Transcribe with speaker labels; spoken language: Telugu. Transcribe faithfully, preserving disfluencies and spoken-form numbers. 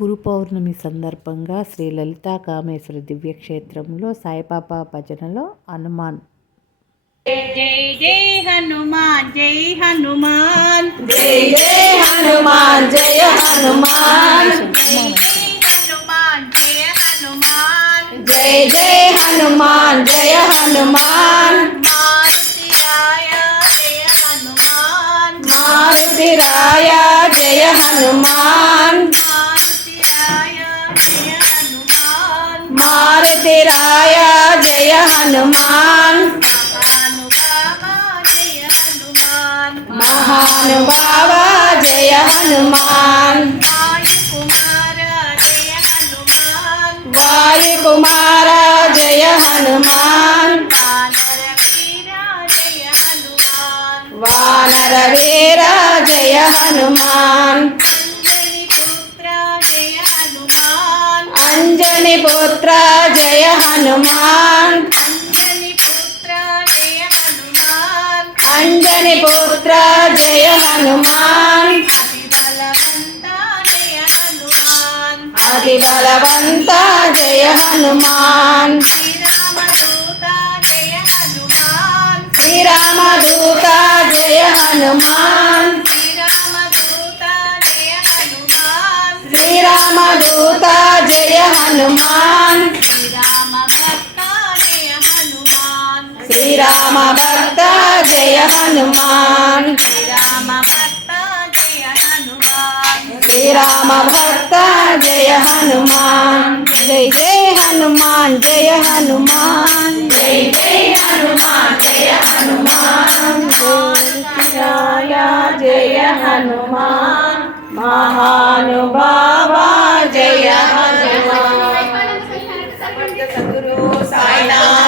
Speaker 1: గురు పౌర్ణమి సందర్భంగా శ్రీ లలితా కామేశ్వర దివ్యక్షేత్రంలో సాయిబాబా భజనలో హనుమాన్.
Speaker 2: జై జై హనుమాన్ జై హనుమాన్
Speaker 3: జై జై హనుమాన్ జయ హనుమాన్
Speaker 2: జై జై హనుమాన్ జయ హనుమాన్
Speaker 3: జై జై హనుమాన్ జయ హనుమాన్
Speaker 2: మారుతి రాయ జయ హనుమాన్
Speaker 3: మహానుభావ జయ హనుమాన్ వాయు కుమార జయ హనుమాన్ వానర వీర జయ హనుమాన్ అంజని పుత్ర జయ హనుమాన్ అంజని పుత్ర జయ హనుమాన్ అతి బలవంత జయ హనుమాన్ శ్రీరామదూత జయ హనుమాన్ శ్రీరామదూత జయ హనుమాన్ శ్రీరామ భక్త జయ హనుమాన్ శ్రీరామ భక్త జయ హనుమాన్ జై జై హనుమాన్ జయ హనుమాన్ జై జై హనుమాన్ జయ హనుమాన్ జయ జయ హనుమాన్ మహానుభావ జయ హనుమాన్ సద్గురు సాయినాథ్